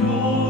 Lord.